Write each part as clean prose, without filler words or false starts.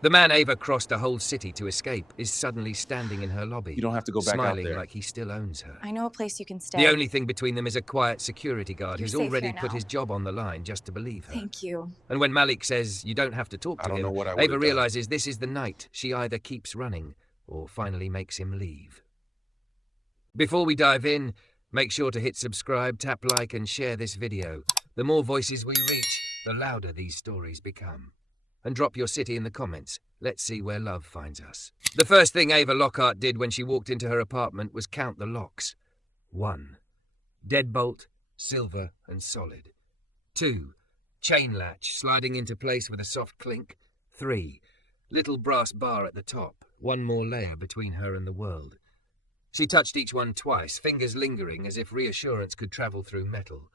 The man Ava crossed a whole city to escape is suddenly standing in her lobby. You don't have to go back out smiling there. like he still owns her. I know a place you can stay. The only thing between them is a quiet security guard You're who's safe already here put now. his job on the line just to believe her. Thank you. And when Malik says you don't have to talk to I don't him, know what I would've Ava done. realizes this is the night she either keeps running or finally makes him leave. Before we dive in, make sure to hit subscribe, tap like and share this video. The more voices we reach, the louder these stories become. And drop your city in the comments. Let's see where love finds us. The first thing Ava Lockhart did when she walked into her apartment was count the locks. 1. Deadbolt, silver and solid. 2. Chain latch sliding into place with a soft clink. 3. Little brass bar at the top, one more layer between her and the world. She touched each one twice, fingers lingering as if reassurance could travel through metal.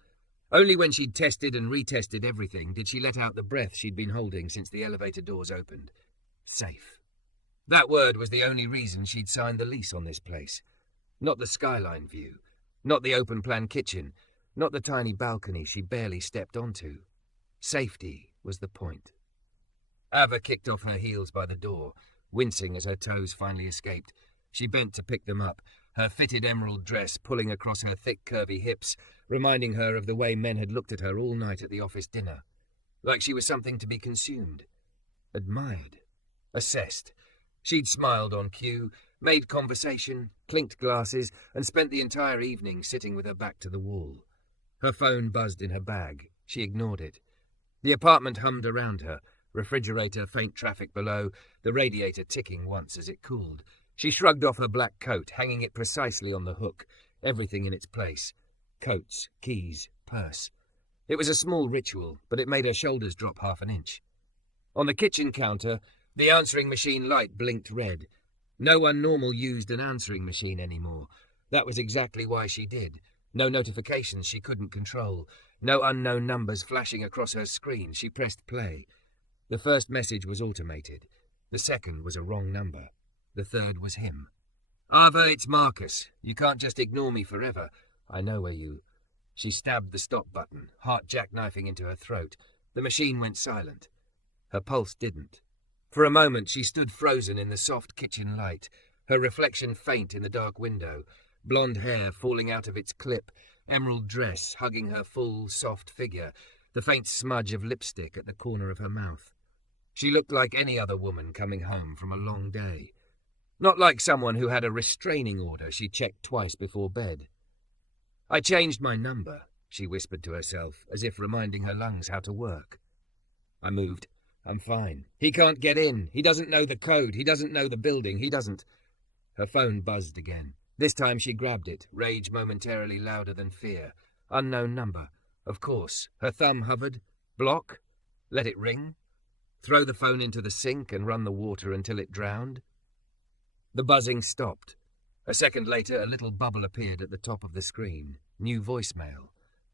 Only when she'd tested and retested everything did she let out the breath she'd been holding since the elevator doors opened. Safe. That word was the only reason she'd signed the lease on this place. Not the skyline view, not the open-plan kitchen, not the tiny balcony she barely stepped onto. Safety was the point. Ava kicked off her heels by the door, wincing as her toes finally escaped. She bent to pick them up, her fitted emerald dress pulling across her thick, curvy hips, reminding her of the way men had looked at her all night at the office dinner. Like she was something to be consumed, admired, assessed. She'd smiled on cue, made conversation, clinked glasses, and spent the entire evening sitting with her back to the wall. Her phone buzzed in her bag. She ignored it. The apartment hummed around her, refrigerator, faint traffic below, the radiator ticking once as it cooled. She shrugged off her black coat, hanging it precisely on the hook, everything in its place. Coats, keys, purse. It was a small ritual, but it made her shoulders drop half an inch. On the kitchen counter, the answering machine light blinked red. No one normal used an answering machine anymore. That was exactly why she did. No notifications she couldn't control. No unknown numbers flashing across her screen. She pressed play. The first message was automated. The second was a wrong number. The third was him. Ava, it's Marcus. You can't just ignore me forever. I know where you... She stabbed the stop button, heart jackknifing into her throat. The machine went silent. Her pulse didn't. For a moment, she stood frozen in the soft kitchen light, her reflection faint in the dark window, blonde hair falling out of its clip, emerald dress hugging her full, soft figure, the faint smudge of lipstick at the corner of her mouth. She looked like any other woman coming home from a long day. Not like someone who had a restraining order she checked twice before bed. I changed my number, she whispered to herself, as if reminding her lungs how to work. I moved. I'm fine. He can't get in. He doesn't know the code. He doesn't know the building. He doesn't... Her phone buzzed again. This time she grabbed it, rage momentarily louder than fear. Unknown number. Of course. Her thumb hovered. Block? Let it ring? Throw the phone into the sink and run the water until it drowned? The buzzing stopped. A second later, a little bubble appeared at the top of the screen. New voicemail.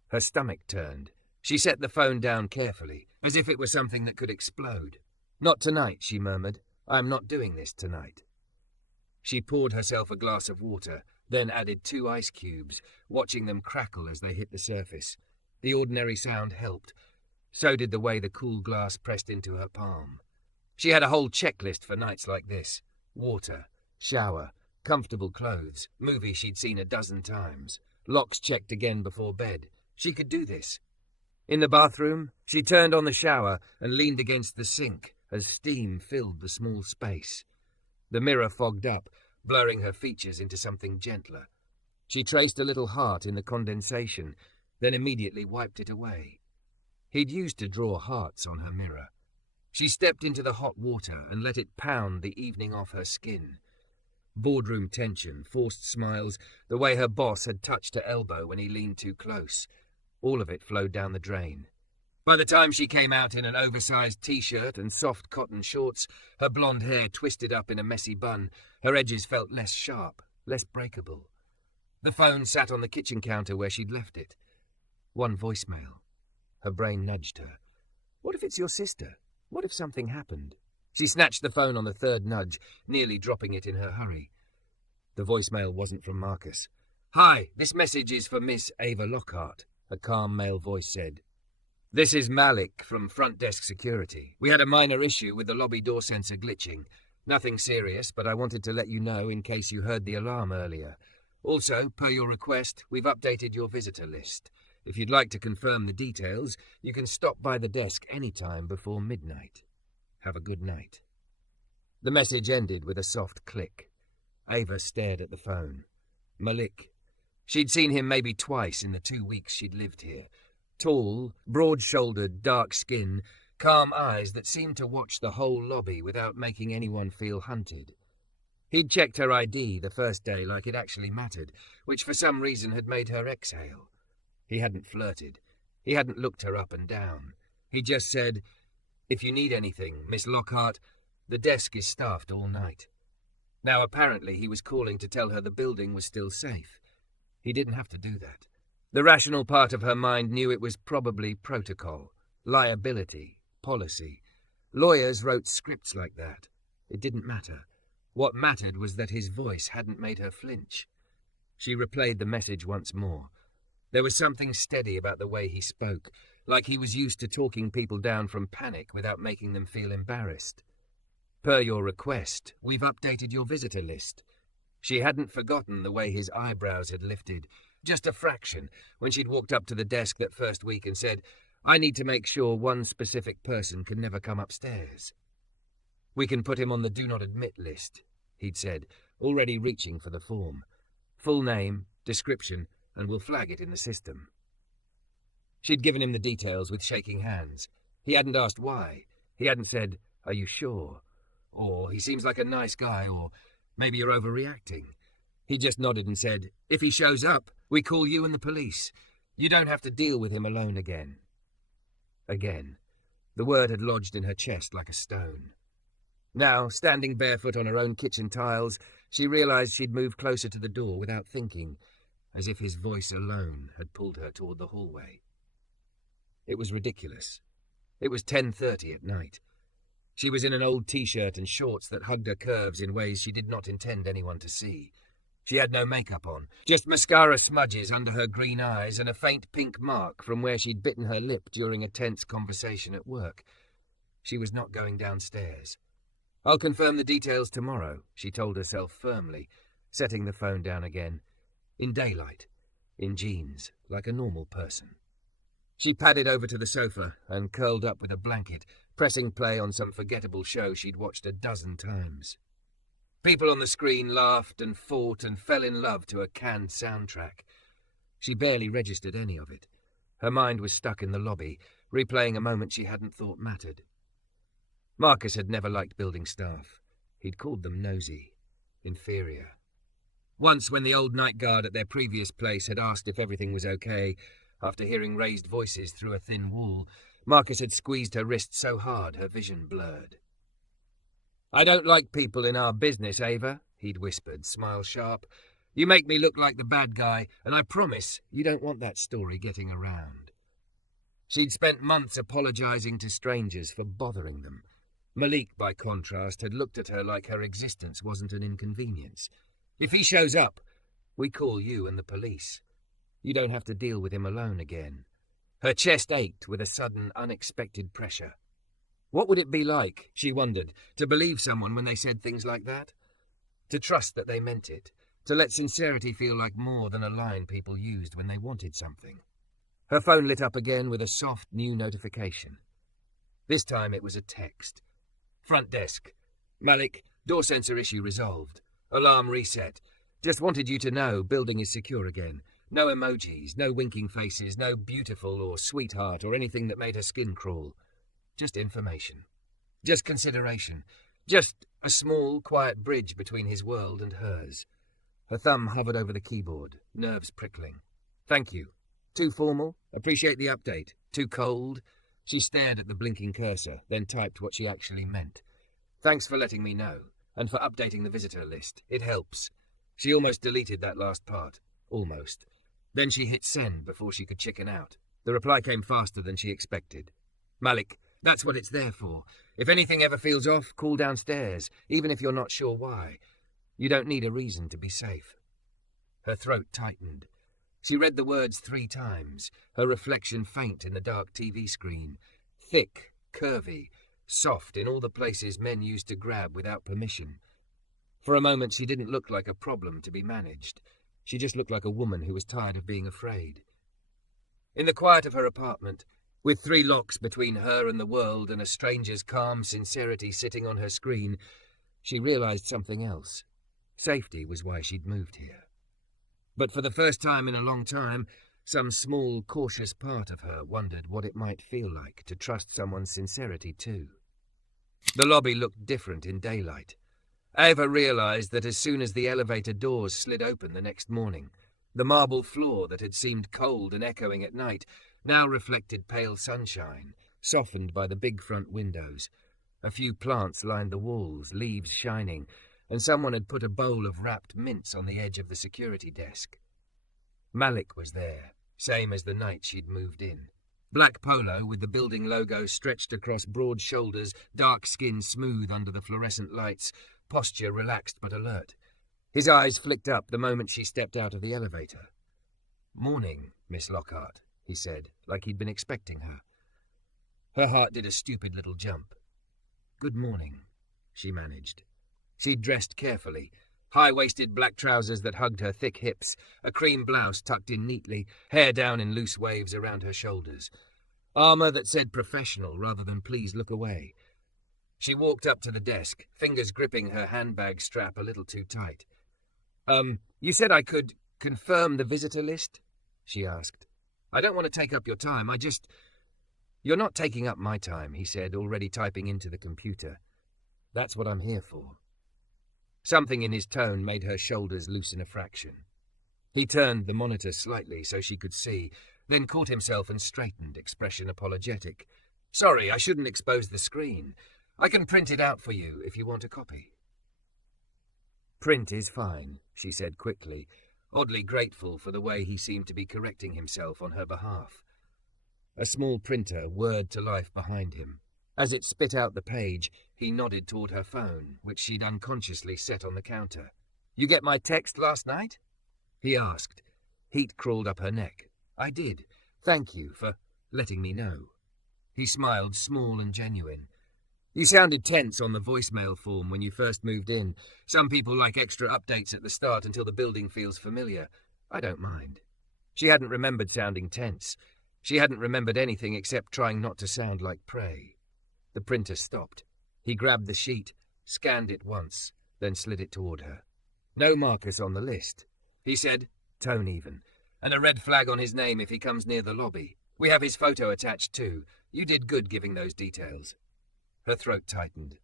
Her stomach turned. She set the phone down carefully, as if it were something that could explode. Not tonight, she murmured. I'm not doing this tonight. She poured herself a glass of water, then added 2 ice cubes, watching them crackle as they hit the surface. The ordinary sound helped. So did the way the cool glass pressed into her palm. She had a whole checklist for nights like this. Water, shower, comfortable clothes, movie she'd seen a dozen times, locks checked again before bed. She could do this. In the bathroom, she turned on the shower and leaned against the sink as steam filled the small space. The mirror fogged up, blurring her features into something gentler. She traced a little heart in the condensation, then immediately wiped it away. He'd used to draw hearts on her mirror. She stepped into the hot water and let it pound the evening off her skin. Boardroom tension, forced smiles, the way her boss had touched her elbow when he leaned too close. All of it flowed down the drain. By the time she came out in an oversized t-shirt and soft cotton shorts, her blonde hair twisted up in a messy bun, her edges felt less sharp, less breakable. The phone sat on the kitchen counter where she'd left it. One voicemail. Her brain nudged her. What if it's your sister? What if something happened? She snatched the phone on the third nudge, nearly dropping it in her hurry. The voicemail wasn't from Marcus. Hi, this message is for Miss Ava Lockhart, a calm male voice said. This is Malik from front desk security. We had a minor issue with the lobby door sensor glitching. Nothing serious, but I wanted to let you know in case you heard the alarm earlier. Also, per your request, we've updated your visitor list. If you'd like to confirm the details, you can stop by the desk any time before midnight. Have a good night. The message ended with a soft click. Ava stared at the phone. Malik. She'd seen him maybe twice in the 2 weeks she'd lived here. Tall, broad-shouldered, dark skin, calm eyes that seemed to watch the whole lobby without making anyone feel hunted. He'd checked her ID the first day like it actually mattered, which for some reason had made her exhale. He hadn't flirted. He hadn't looked her up and down. He just said, "If you need anything, Miss Lockhart, the desk is staffed all night." Now apparently he was calling to tell her the building was still safe. He didn't have to do that. The rational part of her mind knew it was probably protocol, liability, policy. Lawyers wrote scripts like that. It didn't matter. What mattered was that his voice hadn't made her flinch. She replayed the message once more. There was something steady about the way he spoke, like he was used to talking people down from panic without making them feel embarrassed. Per your request, we've updated your visitor list. She hadn't forgotten the way his eyebrows had lifted, just a fraction, when she'd walked up to the desk that first week and said, "I need to make sure one specific person can never come upstairs." "We can put him on the do not admit list," he'd said, already reaching for the form. "Full name, description, and we'll flag it in the system." She'd given him the details with shaking hands. He hadn't asked why. He hadn't said, "Are you sure?" Or, "He seems like a nice guy," or, "Maybe you're overreacting." He just nodded and said, "If he shows up, we call you and the police. You don't have to deal with him alone again." Again. The word had lodged in her chest like a stone. Now, standing barefoot on her own kitchen tiles, she realized she'd moved closer to the door without thinking, as if his voice alone had pulled her toward the hallway. It was ridiculous. It was 10:30 at night. She was in an old t-shirt and shorts that hugged her curves in ways she did not intend anyone to see. She had no makeup on, just mascara smudges under her green eyes and a faint pink mark from where she'd bitten her lip during a tense conversation at work. She was not going downstairs. "I'll confirm the details tomorrow," she told herself firmly, setting the phone down again. In daylight, in jeans, like a normal person. She padded over to the sofa and curled up with a blanket, pressing play on some forgettable show she'd watched a dozen times. People on the screen laughed and fought and fell in love to a canned soundtrack. She barely registered any of it. Her mind was stuck in the lobby, replaying a moment she hadn't thought mattered. Marcus had never liked building staff. He'd called them nosy, inferior. Once, when the old night guard at their previous place had asked if everything was okay, after hearing raised voices through a thin wall, Marcus had squeezed her wrist so hard her vision blurred. "I don't like people in our business, Ava," he'd whispered, smile sharp. "You make me look like the bad guy, and I promise you don't want that story getting around." She'd spent months apologizing to strangers for bothering them. Malik, by contrast, had looked at her like her existence wasn't an inconvenience. "If he shows up, we call you and the police. You don't have to deal with him alone again." Her chest ached with a sudden, unexpected pressure. What would it be like, she wondered, to believe someone when they said things like that? To trust that they meant it, to let sincerity feel like more than a line people used when they wanted something. Her phone lit up again with a soft new notification. This time it was a text. "Front desk. Malik, door sensor issue resolved. Alarm reset. Just wanted you to know building is secure again. No emojis, no winking faces, no beautiful or sweetheart or anything that made her skin crawl. Just information. Just consideration. Just a small, quiet bridge between his world and hers." Her thumb hovered over the keyboard, nerves prickling. "Thank you. Too formal? Appreciate the update. Too cold?" She stared at the blinking cursor, then typed what she actually meant. "Thanks for letting me know, and for updating the visitor list. It helps." She almost deleted that last part. Almost. Then she hit send before she could chicken out. The reply came faster than she expected. "Malik, that's what it's there for. If anything ever feels off, call downstairs, even if you're not sure why. You don't need a reason to be safe." Her throat tightened. She read the words 3 times, her reflection faint in the dark TV screen. Thick, curvy, soft in all the places men used to grab without permission. For a moment she didn't look like a problem to be managed. She just looked like a woman who was tired of being afraid. In the quiet of her apartment, with 3 locks between her and the world and a stranger's calm sincerity sitting on her screen, she realized something else. Safety was why she'd moved here. But for the first time in a long time, some small, cautious part of her wondered what it might feel like to trust someone's sincerity too. The lobby looked different in daylight. Ava realized that as soon as the elevator doors slid open the next morning, the marble floor that had seemed cold and echoing at night now reflected pale sunshine, softened by the big front windows. A few plants lined the walls, leaves shining, and someone had put a bowl of wrapped mints on the edge of the security desk. Malik was there, same as the night she'd moved in. Black polo with the building logo stretched across broad shoulders, dark skin smooth under the fluorescent lights, posture relaxed but alert. His eyes flicked up the moment she stepped out of the elevator. "Morning, Miss Lockhart," he said, like he'd been expecting her. Her heart did a stupid little jump. "Good morning," she managed. She'd dressed carefully, high-waisted black trousers that hugged her thick hips, a cream blouse tucked in neatly, hair down in loose waves around her shoulders. Armor that said professional rather than please look away. She walked up to the desk, fingers gripping her handbag strap a little too tight. You said I could confirm the visitor list?" she asked. "I don't want to take up your time, You're not taking up my time," he said, already typing into the computer. "That's what I'm here for." Something in his tone made her shoulders loosen a fraction. He turned the monitor slightly so she could see, then caught himself and straightened, expression apologetic. "Sorry, I shouldn't expose the screen. I can print it out for you if you want a copy." "Print is fine," she said quickly, oddly grateful for the way he seemed to be correcting himself on her behalf. A small printer whirred to life behind him. As it spit out the page, he nodded toward her phone, which she'd unconsciously set on the counter. "You get my text last night?" he asked. Heat crawled up her neck. "I did. Thank you for letting me know." He smiled, small and genuine. "You sounded tense on the voicemail form when you first moved in. Some people like extra updates at the start until the building feels familiar. I don't mind." She hadn't remembered sounding tense. She hadn't remembered anything except trying not to sound like prey. The printer stopped. He grabbed the sheet, scanned it once, then slid it toward her. "No Marcus on the list," he said, tone even, "and a red flag on his name if he comes near the lobby. We have his photo attached too. You did good giving those details." Her throat tightened.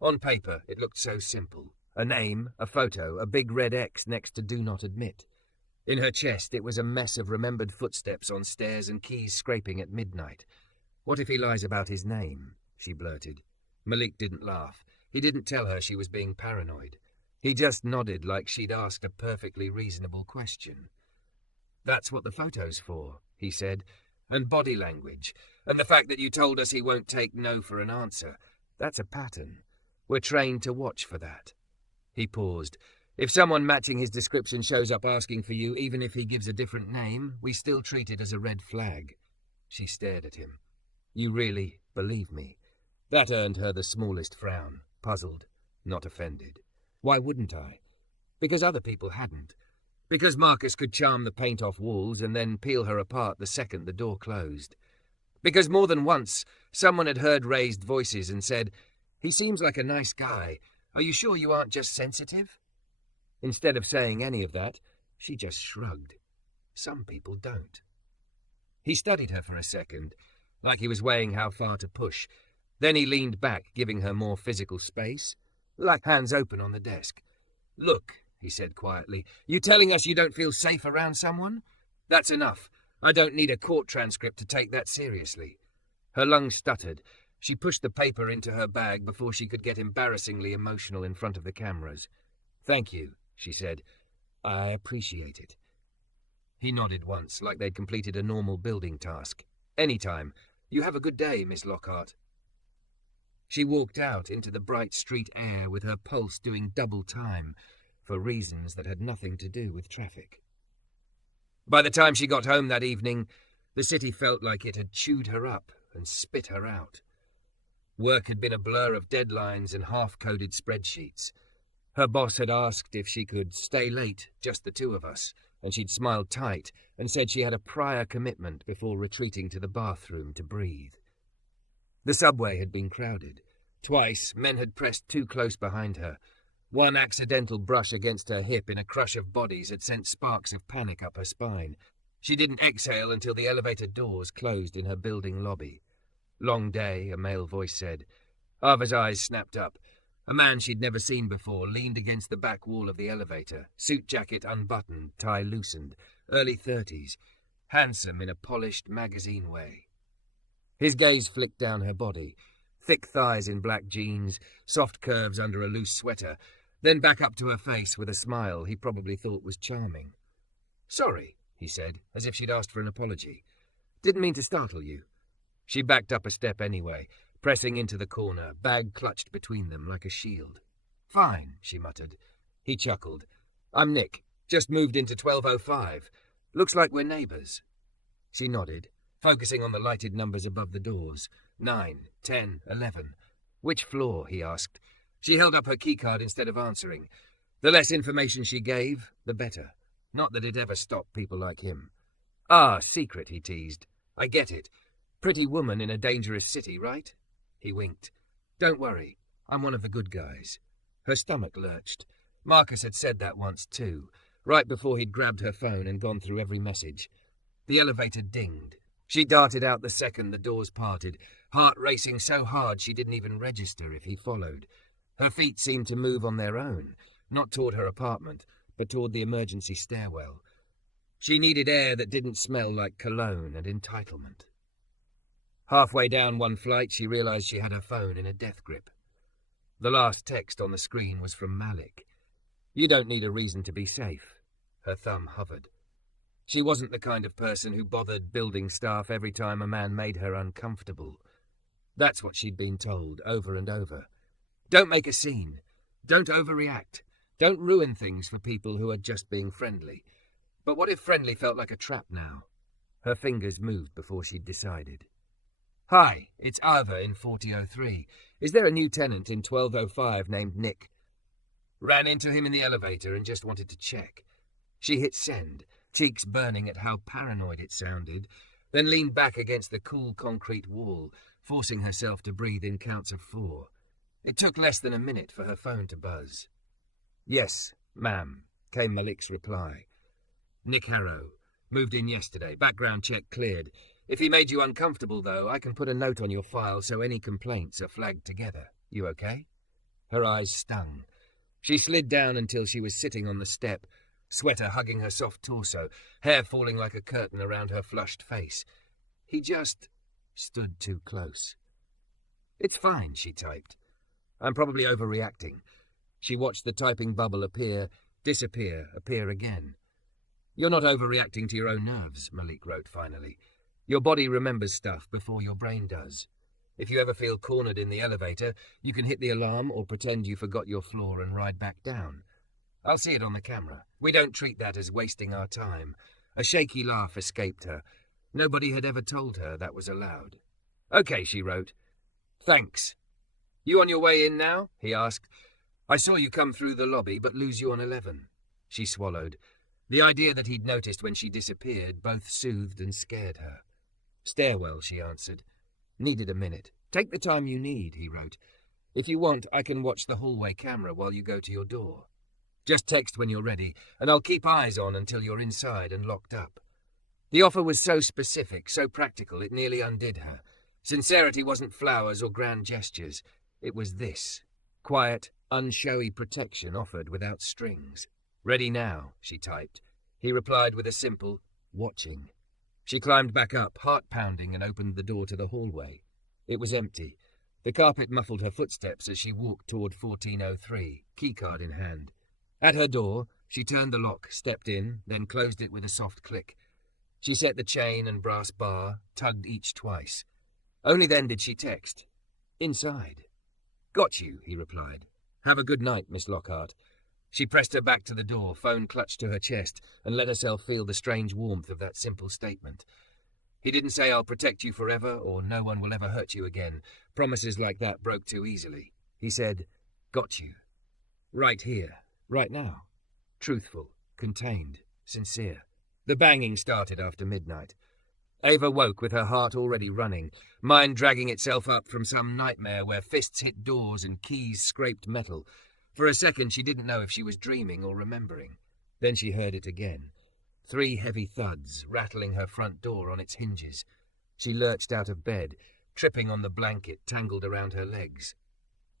On paper, it looked so simple. A name, a photo, a big red X next to Do Not Admit. In her chest, it was a mess of remembered footsteps on stairs and keys scraping at midnight. "What if he lies about his name?" she blurted. Malik didn't laugh. He didn't tell her she was being paranoid. He just nodded like she'd asked a perfectly reasonable question. "That's what the photo's for," he said, "and body language, and the fact that you told us he won't take no for an answer. That's a pattern. We're trained to watch for that." He paused. "If someone matching his description shows up asking for you, even if he gives a different name, we still treat it as a red flag." She stared at him. "You really believe me?" That earned her the smallest frown, puzzled, not offended. Why wouldn't I? Because other people hadn't. Because Marcus could charm the paint off walls and then peel her apart the second the door closed. Because more than once, someone had heard raised voices and said, "He seems like a nice guy. Are you sure you aren't just sensitive?" Instead of saying any of that, she just shrugged. Some people don't. He studied her for a second, like he was weighing how far to push. Then he leaned back, giving her more physical space, like hands open on the desk. "Look," he said quietly, "you telling us you don't feel safe around someone? That's enough. I don't need a court transcript to take that seriously." Her lungs stuttered. She pushed the paper into her bag before she could get embarrassingly emotional in front of the cameras. "Thank you," she said. "I appreciate it." He nodded once, like they'd completed a normal building task. "Anytime. You have a good day, Miss Lockhart." She walked out into the bright street air with her pulse doing double time, for reasons that had nothing to do with traffic. By the time she got home that evening, the city felt like it had chewed her up and spit her out. Work had been a blur of deadlines and half-coded spreadsheets. Her boss had asked if she could stay late, just the two of us, and she'd smiled tight and said she had a prior commitment before retreating to the bathroom to breathe. The subway had been crowded. Twice, men had pressed too close behind her. One accidental brush against her hip in a crush of bodies had sent sparks of panic up her spine. She didn't exhale until the elevator doors closed in her building lobby. "Long day," a male voice said. Ava's eyes snapped up. A man she'd never seen before leaned against the back wall of the elevator, suit jacket unbuttoned, tie loosened, early 30s, handsome in a polished magazine way. His gaze flicked down her body, thick thighs in black jeans, soft curves under a loose sweater, then back up to her face with a smile he probably thought was charming. "Sorry," he said, as if she'd asked for an apology. "Didn't mean to startle you." She backed up a step anyway, pressing into the corner, bag clutched between them like a shield. "Fine," she muttered. He chuckled. "I'm Nick. Just moved into 1205. Looks like we're neighbours." She nodded, focusing on the lighted numbers above the doors. 9, 10, 11. "Which floor?" he asked. She held up her keycard instead of answering. The less information she gave, the better. Not that it ever stopped people like him. "Ah, secret," he teased. "I get it. Pretty woman in a dangerous city, right?" He winked. "Don't worry. I'm one of the good guys." Her stomach lurched. Marcus had said that once too, right before he'd grabbed her phone and gone through every message. The elevator dinged. She darted out the second the doors parted, heart racing so hard she didn't even register if he followed. Her feet seemed to move on their own, not toward her apartment, but toward the emergency stairwell. She needed air that didn't smell like cologne and entitlement. Halfway down one flight, she realized she had her phone in a death grip. The last text on the screen was from Malik. "You don't need a reason to be safe." Her thumb hovered. She wasn't the kind of person who bothered building staff every time a man made her uncomfortable. That's what she'd been told over and over. Don't make a scene. Don't overreact. Don't ruin things for people who are just being friendly. But what if friendly felt like a trap now? Her fingers moved before she'd decided. "Hi, it's Ava in 4003. Is there a new tenant in 1205 named Nick?" Ran into him in the elevator and just wanted to check. She hit send, cheeks burning at how paranoid it sounded, then leaned back against the cool concrete wall, forcing herself to breathe in counts of 4. It took less than a minute for her phone to buzz. "Yes, ma'am," came Malik's reply. "Nick Harrow. Moved in yesterday. Background check cleared. If he made you uncomfortable, though, I can put a note on your file so any complaints are flagged together. You okay?" Her eyes stung. She slid down until she was sitting on the step, sweater hugging her soft torso, hair falling like a curtain around her flushed face. He just stood too close. "It's fine," she typed. "I'm probably overreacting." She watched the typing bubble appear, disappear, appear again. "You're not overreacting to your own nerves," Malik wrote finally. "Your body remembers stuff before your brain does. If you ever feel cornered in the elevator, you can hit the alarm or pretend you forgot your floor and ride back down. I'll see it on the camera. We don't treat that as wasting our time." A shaky laugh escaped her. Nobody had ever told her that was allowed. "Okay," she wrote. "Thanks." "You on your way in now?" he asked. "I saw you come through the lobby, but lose you on 11. She swallowed. The idea that he'd noticed when she disappeared both soothed and scared her. "Stairwell," she answered. "Needed a minute. Take the time you need," he wrote. "If you want, I can watch the hallway camera while you go to your door. Just text when you're ready, and I'll keep eyes on until you're inside and locked up." The offer was so specific, so practical, it nearly undid her. Sincerity wasn't flowers or grand gestures. It was this. Quiet, unshowy protection offered without strings. "Ready now," she typed. He replied with a simple, "watching." She climbed back up, heart pounding, and opened the door to the hallway. It was empty. The carpet muffled her footsteps as she walked toward 1403, keycard in hand. At her door, she turned the lock, stepped in, then closed it with a soft click. She set the chain and brass bar, tugged each twice. Only then did she text. "Inside." "Got you," he replied. "Have a good night, Miss Lockhart." She pressed her back to the door, phone clutched to her chest, and let herself feel the strange warmth of that simple statement. He didn't say, "I'll protect you forever," or "No one will ever hurt you again." Promises like that broke too easily. He said, "Got you. Right here, right now." Truthful, contained, sincere. The banging started after midnight. Ava woke with her heart already running, mind dragging itself up from some nightmare where fists hit doors and keys scraped metal. For a second she didn't know if she was dreaming or remembering. Then she heard it again. 3 heavy thuds, rattling her front door on its hinges. She lurched out of bed, tripping on the blanket tangled around her legs.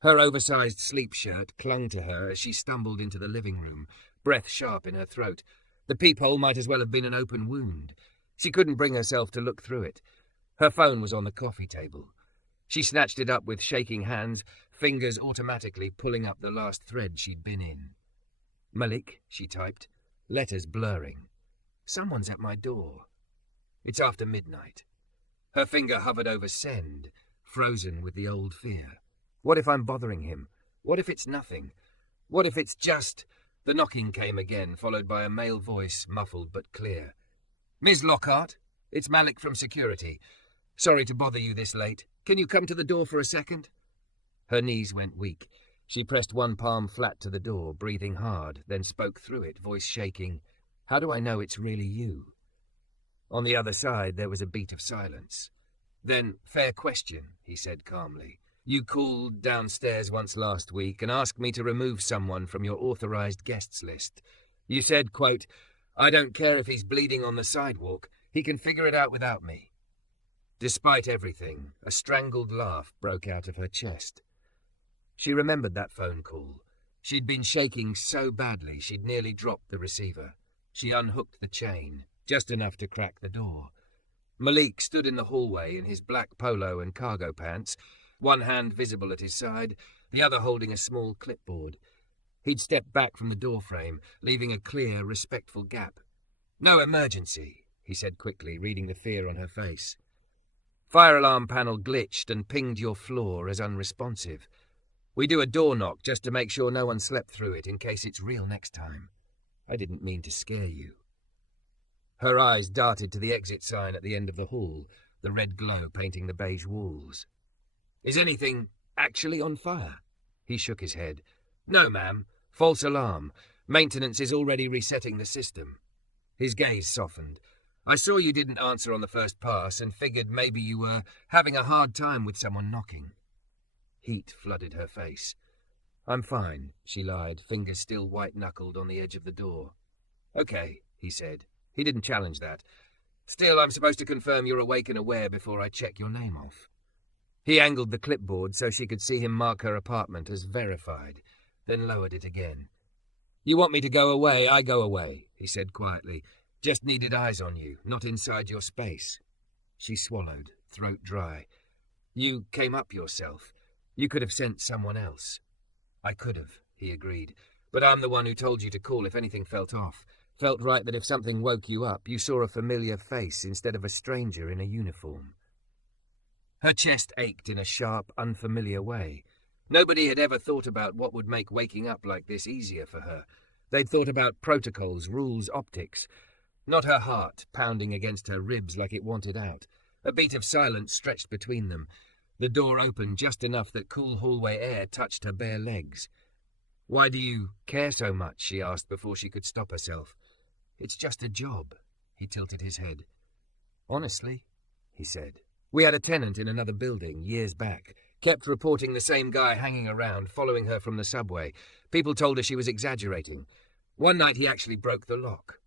Her oversized sleep shirt clung to her as she stumbled into the living room, breath sharp in her throat. The peephole might as well have been an open wound. She couldn't bring herself to look through it. Her phone was on the coffee table. She snatched it up with shaking hands, fingers automatically pulling up the last thread she'd been in. "Malik," she typed, letters blurring. "Someone's at my door." It's after midnight. Her finger hovered over send, frozen with the old fear. What if I'm bothering him? What if it's nothing? What if it's just... The knocking came again, followed by a male voice, muffled but clear. "Ms. Lockhart, it's Malik from security. Sorry to bother you this late. Can you come to the door for a second?" Her knees went weak. She pressed one palm flat to the door, breathing hard, then spoke through it, voice shaking. "How do I know it's really you?" On the other side, there was a beat of silence. Then, "Fair question," he said calmly. "You called downstairs once last week and asked me to remove someone from your authorized guests list. You said, quote, 'I don't care if he's bleeding on the sidewalk. He can figure it out without me.'" Despite everything, a strangled laugh broke out of her chest. She remembered that phone call. She'd been shaking so badly she'd nearly dropped the receiver. She unhooked the chain, just enough to crack the door. Malik stood in the hallway in his black polo and cargo pants, one hand visible at his side, the other holding a small clipboard. He'd stepped back from the doorframe, leaving a clear, respectful gap. "No emergency," he said quickly, reading the fear on her face. "Fire alarm panel glitched and pinged your floor as unresponsive. We do a door knock just to make sure no one slept through it in case it's real next time. I didn't mean to scare you." Her eyes darted to the exit sign at the end of the hall, the red glow painting the beige walls. "Is anything actually on fire?" He shook his head. "No, ma'am. False alarm. Maintenance is already resetting the system." His gaze softened. "I saw you didn't answer on the first pass and figured maybe you were having a hard time with someone knocking." Heat flooded her face. "I'm fine," she lied, fingers still white-knuckled on the edge of the door. "Okay," he said. He didn't challenge that. "Still, I'm supposed to confirm you're awake and aware before I check your name off." He angled the clipboard so she could see him mark her apartment as verified, then lowered it again. "You want me to go away, I go away," he said quietly. "Just needed eyes on you, not inside your space." She swallowed, throat dry. "You came up yourself. You could have sent someone else." "I could have," he agreed. "But I'm the one who told you to call if anything felt off. Felt right that if something woke you up, you saw a familiar face instead of a stranger in a uniform." Her chest ached in a sharp, unfamiliar way. Nobody had ever thought about what would make waking up like this easier for her. They'd thought about protocols, rules, optics. Not her heart pounding against her ribs like it wanted out. A beat of silence stretched between them. The door opened just enough that cool hallway air touched her bare legs. "Why do you care so much?" she asked before she could stop herself. "It's just a job." He tilted his head. "Honestly," he said. "We had a tenant in another building years back. Kept reporting the same guy hanging around, following her from the subway. People told her she was exaggerating. One night he actually broke the lock."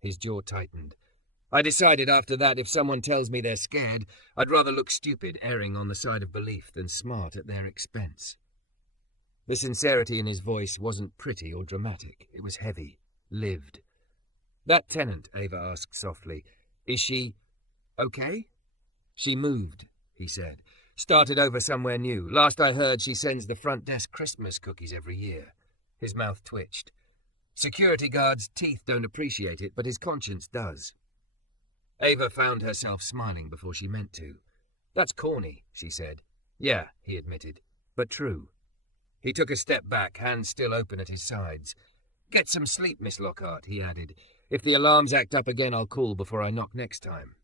His jaw tightened. "I decided after that if someone tells me they're scared, I'd rather look stupid erring on the side of belief than smart at their expense." The sincerity in his voice wasn't pretty or dramatic. It was heavy, lived. "That tenant," Ava asked softly, "is she okay?" "She moved," he said. "Started over somewhere new. Last I heard, she sends the front desk Christmas cookies every year." His mouth twitched. "Security guards' teeth don't appreciate it, but his conscience does." Ava found herself smiling before she meant to. "That's corny," she said. "Yeah," he admitted, "but true." He took a step back, hands still open at his sides. Get some sleep, Miss Lockhart, he added. If the alarms act up again, I'll call before I knock next time.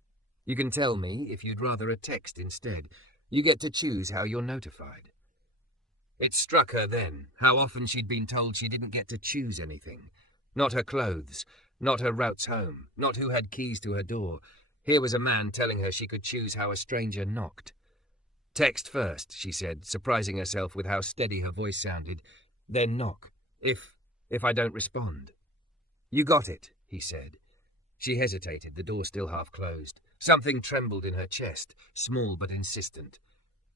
You can tell me if you'd rather a text instead. You get to choose how you're notified. It struck her then, how often she'd been told she didn't get to choose anything. Not her clothes, not her routes home, not who had keys to her door. Here was a man telling her she could choose how a stranger knocked. Text first, she said, surprising herself with how steady her voice sounded. Then knock, if I don't respond. You got it, he said. She hesitated, the door still half closed. Something trembled in her chest, small but insistent.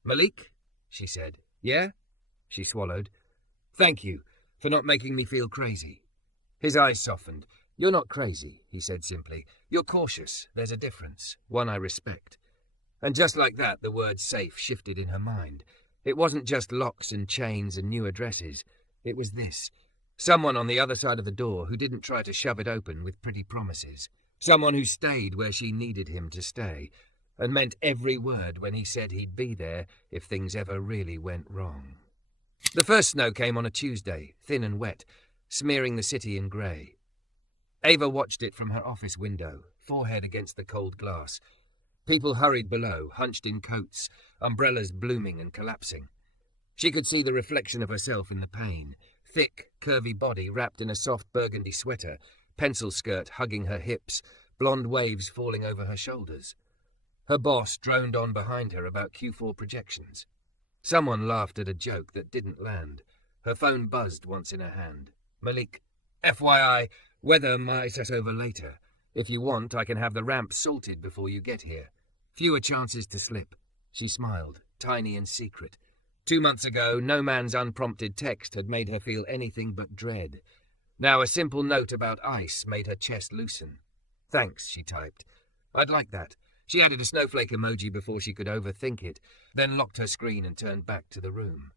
Malik, she said. Yeah? She swallowed. Thank you for not making me feel crazy. His eyes softened. You're not crazy, he said simply. You're cautious. There's a difference, one I respect. And just like that, the word safe shifted in her mind. It wasn't just locks and chains and new addresses. It was this. Someone on the other side of the door who didn't try to shove it open with pretty promises. Someone who stayed where she needed him to stay, and meant every word when he said he'd be there if things ever really went wrong. The first snow came on a Tuesday, thin and wet, smearing the city in grey. Ava watched it from her office window, forehead against the cold glass. People hurried below, hunched in coats, umbrellas blooming and collapsing. She could see the reflection of herself in the pane, thick, curvy body wrapped in a soft burgundy sweater, pencil skirt hugging her hips, blonde waves falling over her shoulders. Her boss droned on behind her about Q4 projections. Someone laughed at a joke that didn't land. Her phone buzzed once in her hand. Malik, FYI, weather might set over later. If you want, I can have the ramp salted before you get here. Fewer chances to slip. She smiled, tiny and secret. 2 months ago, no man's unprompted text had made her feel anything but dread. Now a simple note about ice made her chest loosen. Thanks, she typed. I'd like that. She added a snowflake emoji before she could overthink it, then locked her screen and turned back to the room.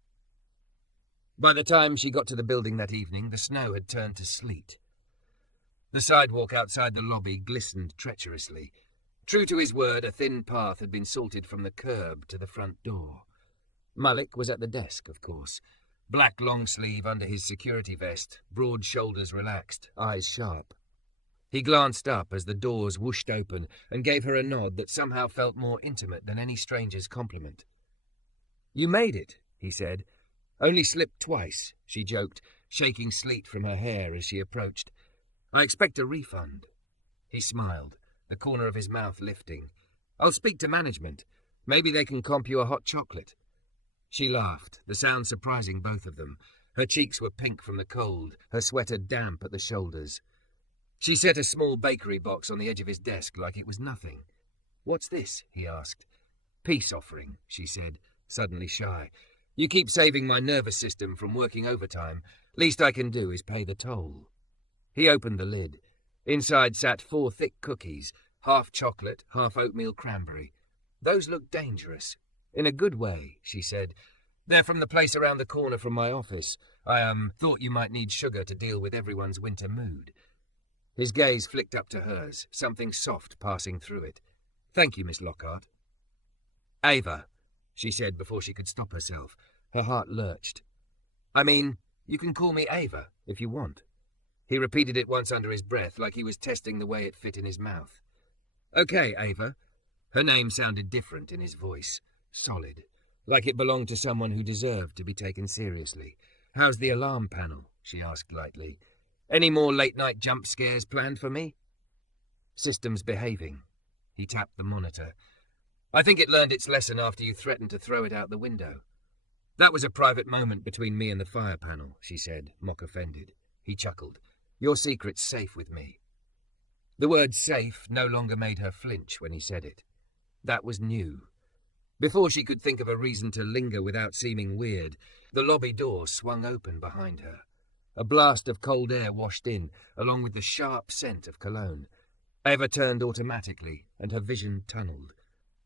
By the time she got to the building that evening, the snow had turned to sleet. The sidewalk outside the lobby glistened treacherously. True to his word, a thin path had been salted from the curb to the front door. Malik was at the desk, of course. Black long sleeve under his security vest, broad shoulders relaxed, eyes sharp. He glanced up as the doors whooshed open and gave her a nod that somehow felt more intimate than any stranger's compliment. You made it, he said. Only slipped twice, she joked, shaking sleet from her hair as she approached. I expect a refund. He smiled, the corner of his mouth lifting. I'll speak to management. Maybe they can comp you a hot chocolate. She laughed, the sound surprising both of them. Her cheeks were pink from the cold, her sweater damp at the shoulders. She set a small bakery box on the edge of his desk like it was nothing. What's this? He asked. Peace offering, she said, suddenly shy. You keep saving my nervous system from working overtime. Least I can do is pay the toll. He opened the lid. Inside sat 4 thick cookies, half chocolate, half oatmeal cranberry. Those look dangerous. In a good way, she said. They're from the place around the corner from my office. I thought you might need sugar to deal with everyone's winter mood. His gaze flicked up to hers, something soft passing through it. Thank you, Miss Lockhart. Ava, she said before she could stop herself. Her heart lurched. I mean, you can call me Ava, if you want. He repeated it once under his breath, like he was testing the way it fit in his mouth. Okay, Ava. Her name sounded different in his voice, solid, like it belonged to someone who deserved to be taken seriously. How's the alarm panel? She asked lightly. Any more late-night jump scares planned for me? System's behaving. He tapped the monitor. I think it learned its lesson after you threatened to throw it out the window. That was a private moment between me and the fire panel, she said, mock-offended. He chuckled. Your secret's safe with me. The word safe no longer made her flinch when he said it. That was new. Before she could think of a reason to linger without seeming weird, the lobby door swung open behind her. A blast of cold air washed in, along with the sharp scent of cologne. Ava turned automatically, and her vision tunneled.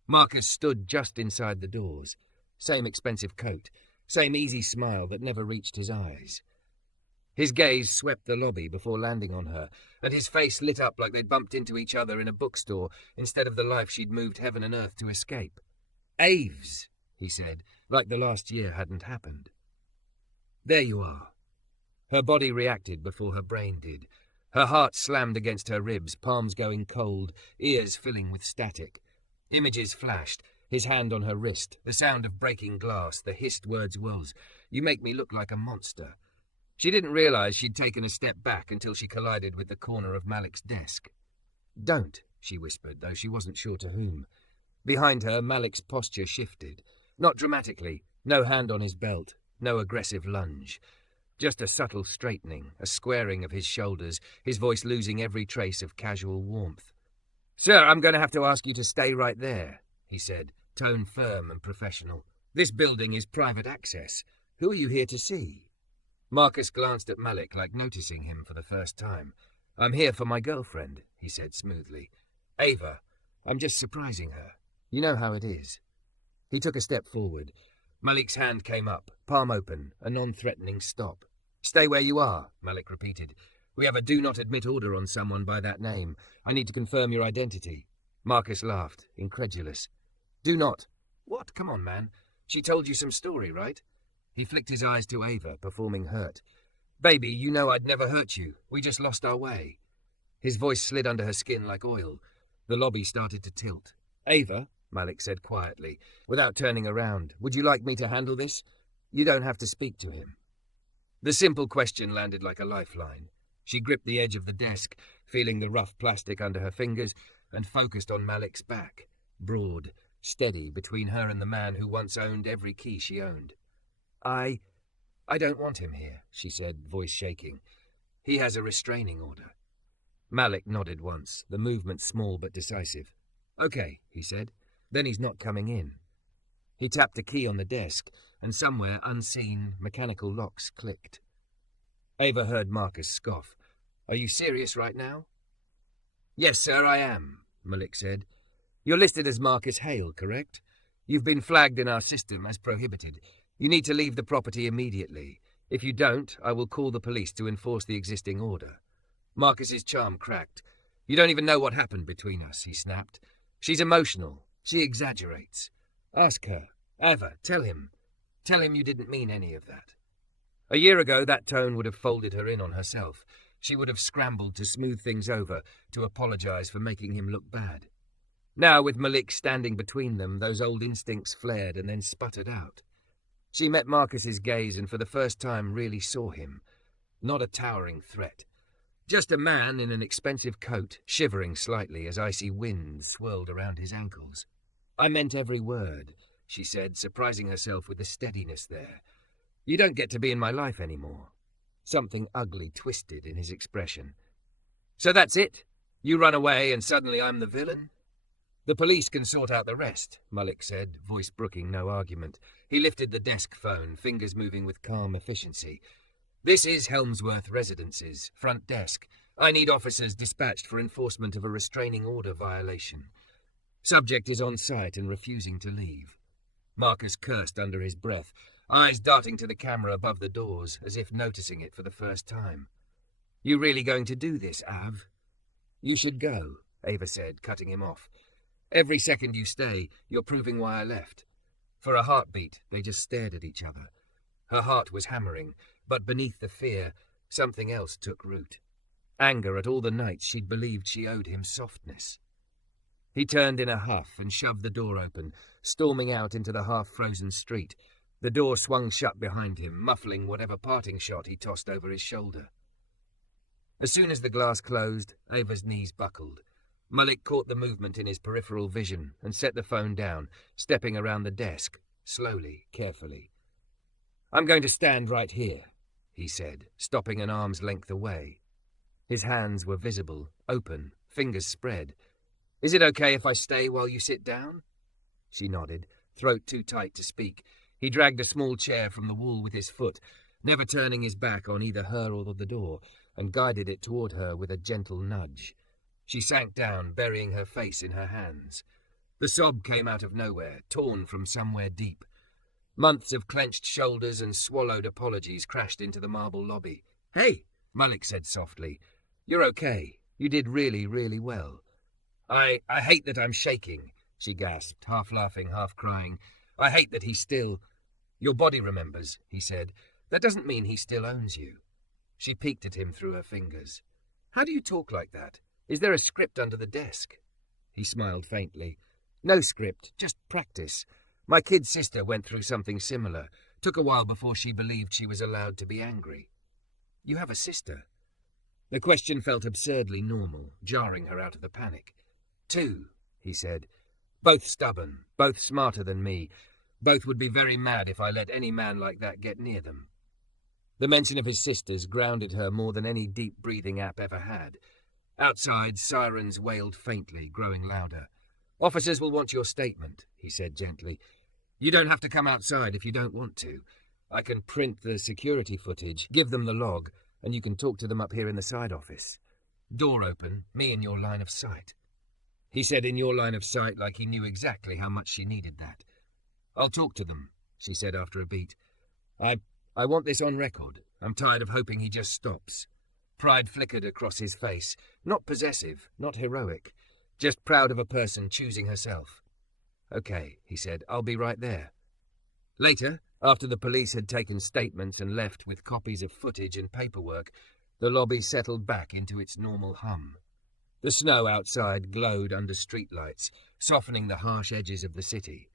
Marcus stood just inside the doors. Same expensive coat, same easy smile that never reached his eyes. His gaze swept the lobby before landing on her, and his face lit up like they'd bumped into each other in a bookstore instead of the life she'd moved heaven and earth to escape. Aves, he said, like the last year hadn't happened. There you are. Her body reacted before her brain did. Her heart slammed against her ribs, palms going cold, ears filling with static. Images flashed, his hand on her wrist, the sound of breaking glass, the hissed words was, "You make me look like a monster." She didn't realize she'd taken a step back until she collided with the corner of Malik's desk. "Don't," she whispered, though she wasn't sure to whom. Behind her, Malik's posture shifted. Not dramatically, no hand on his belt, no aggressive lunge. Just a subtle straightening, a squaring of his shoulders, his voice losing every trace of casual warmth. "Sir, I'm going to have to ask you to stay right there," he said, tone firm and professional. "This building is private access. Who are you here to see?" Marcus glanced at Malik like noticing him for the first time. "I'm here for my girlfriend," he said smoothly. "Ava. I'm just surprising her. You know how it is." He took a step forward. Malik's hand came up, palm open, a non-threatening stop. "Stay where you are," Malik repeated. "We have a do-not-admit order on someone by that name. I need to confirm your identity." Marcus laughed, incredulous. "Do not." "What? Come on, man. She told you some story, right?" He flicked his eyes to Ava, performing hurt. "Baby, you know I'd never hurt you. We just lost our way." His voice slid under her skin like oil. The lobby started to tilt. "Ava," Malik said quietly, without turning around, "would you like me to handle this? You don't have to speak to him." The simple question landed like a lifeline. She gripped the edge of the desk, feeling the rough plastic under her fingers, and focused on Malik's back, broad, steady, between her and the man who once owned every key she owned. I don't want him here," she said, voice shaking. "He has a restraining order." Malik nodded once, the movement small but decisive. "Okay," he said. "Then he's not coming in." He tapped a key on the desk, and somewhere, unseen, mechanical locks clicked. Ava heard Marcus scoff. "Are you serious right now?" "Yes, sir, I am," Malik said. "You're listed as Marcus Hale, correct? You've been flagged in our system as prohibited. You need to leave the property immediately. If you don't, I will call the police to enforce the existing order." Marcus's charm cracked. "You don't even know what happened between us," he snapped. "She's emotional. She exaggerates. Ask her. Ava, tell him. Tell him you didn't mean any of that." A year ago, that tone would have folded her in on herself. She would have scrambled to smooth things over, to apologize for making him look bad. Now, with Malik standing between them, those old instincts flared and then sputtered out. She met Marcus's gaze and for the first time really saw him. Not a towering threat. Just a man in an expensive coat, shivering slightly as icy wind swirled around his ankles. "I meant every word," she said, surprising herself with the steadiness there. "You don't get to be in my life anymore." Something ugly twisted in his expression. "So that's it? You run away and suddenly I'm the villain?" "The police can sort out the rest," Malik said, voice brooking no argument. He lifted the desk phone, fingers moving with calm efficiency. "This is Helmsworth Residences, front desk. I need officers dispatched for enforcement of a restraining order violation. Subject is on site and refusing to leave." Marcus cursed under his breath, eyes darting to the camera above the doors, as if noticing it for the first time. "You really going to do this, Av?" "You should go," Ava said, cutting him off. "Every second you stay, you're proving why I left." For a heartbeat, they just stared at each other. Her heart was hammering, but beneath the fear, something else took root. Anger at all the nights she'd believed she owed him softness. He turned in a huff and shoved the door open, storming out into the half-frozen street. The door swung shut behind him, muffling whatever parting shot he tossed over his shoulder. As soon as the glass closed, Ava's knees buckled. Malik caught the movement in his peripheral vision and set the phone down, stepping around the desk, slowly, carefully. "I'm going to stand right here," he said, stopping an arm's length away. His hands were visible, open, fingers spread. "Is it okay if I stay while you sit down?" She nodded, throat too tight to speak. He dragged a small chair from the wall with his foot, never turning his back on either her or the door, and guided it toward her with a gentle nudge. She sank down, burying her face in her hands. The sob came out of nowhere, torn from somewhere deep. Months of clenched shoulders and swallowed apologies crashed into the marble lobby. "Hey," Malik said softly. "You're okay. You did really, really well." I hate that I'm shaking," she gasped, half laughing, half crying. "I hate that he still—" "Your body remembers," he said. "That doesn't mean he still owns you." She peeked at him through her fingers. "How do you talk like that? Is there a script under the desk?" He smiled faintly. "No script, just practice. My kid sister went through something similar. Took a while before she believed she was allowed to be angry." "You have a sister?" The question felt absurdly normal, jarring her out of the panic. "Two," he said. "Both stubborn, both smarter than me. Both would be very mad if I let any man like that get near them." The mention of his sisters grounded her more than any deep-breathing app ever had. Outside, sirens wailed faintly, growing louder. "Officers will want your statement," he said gently. "You don't have to come outside if you don't want to. I can print the security footage, give them the log, and you can talk to them up here in the side office. Door open, me in your line of sight." He said in your line of sight like he knew exactly how much she needed that. "I'll talk to them," she said after a beat. I want this on record. I'm tired of hoping he just stops." Pride flickered across his face. Not possessive, not heroic. Just proud of a person choosing herself. "Okay," he said. "I'll be right there." Later, after the police had taken statements and left with copies of footage and paperwork, the lobby settled back into its normal hum. The snow outside glowed under streetlights, softening the harsh edges of the city.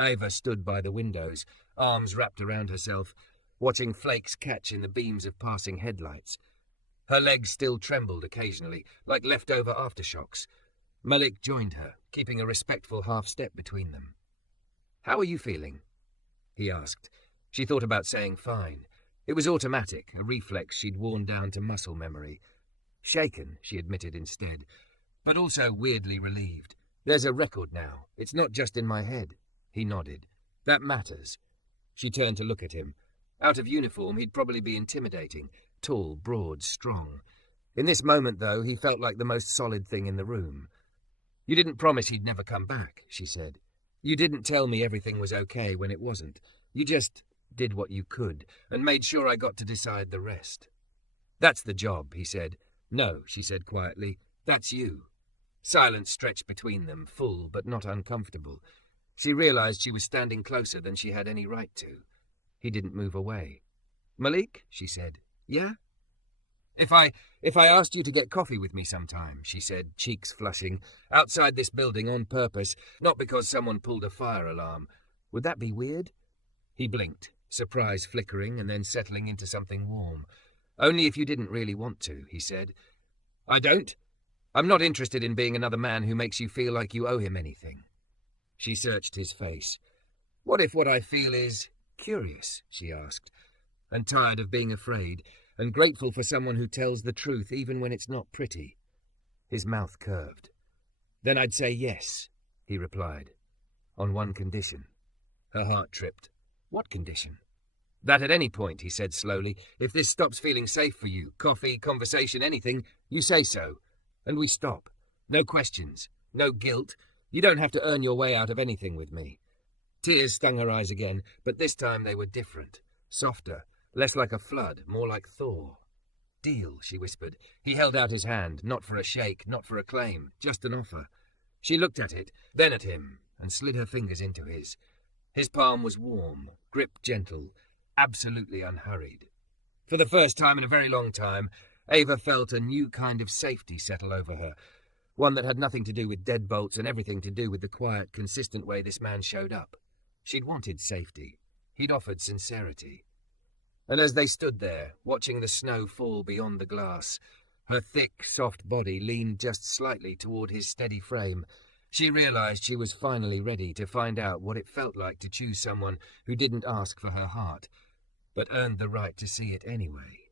Ava stood by the windows, arms wrapped around herself, watching flakes catch in the beams of passing headlights. Her legs still trembled occasionally, like leftover aftershocks. Malik joined her, keeping a respectful half-step between them. "How are you feeling?" he asked. She thought about saying fine. It was automatic, a reflex she'd worn down to muscle memory. "Shaken," she admitted instead, but also weirdly relieved. "There's a record now. It's not just in my head." He nodded. "That matters." She turned to look at him. Out of uniform, he'd probably be intimidating. Tall, broad, strong. In this moment, though, he felt like the most solid thing in the room. "You didn't promise he'd never come back," she said. "You didn't tell me everything was okay when it wasn't. You just did what you could, and made sure I got to decide the rest." "That's the job," he said. "No," she said quietly. "That's you." Silence stretched between them, full but not uncomfortable. She realized she was standing closer than she had any right to. He didn't move away. "Malik," she said. "Yeah?" If I asked you to get coffee with me sometime," she said, cheeks flushing, "outside this building on purpose, not because someone pulled a fire alarm, would that be weird?" He blinked, surprise flickering and then settling into something warm. "Only if you didn't really want to," he said. "I don't. I'm not interested in being another man who makes you feel like you owe him anything." She searched his face. "What if what I feel is curious?" she asked, "and tired of being afraid, and grateful for someone who tells the truth even when it's not pretty." His mouth curved. "Then I'd say yes," he replied, "on one condition." Her heart tripped. "What condition?" "That at any point," he said slowly, "if this stops feeling safe for you, coffee, conversation, anything, you say so. And we stop. No questions. No guilt. You don't have to earn your way out of anything with me." Tears stung her eyes again, but this time they were different. Softer. Less like a flood, more like thaw. "Deal," she whispered. He held out his hand, not for a shake, not for a claim, just an offer. She looked at it, then at him, and slid her fingers into his. His palm was warm, grip gentle, absolutely unhurried. For the first time in a very long time, Ava felt a new kind of safety settle over her, one that had nothing to do with deadbolts and everything to do with the quiet, consistent way this man showed up. She'd wanted safety. He'd offered sincerity. And as they stood there, watching the snow fall beyond the glass, her thick, soft body leaned just slightly toward his steady frame, she realized she was finally ready to find out what it felt like to choose someone who didn't ask for her heart, but earned the right to see it anyway.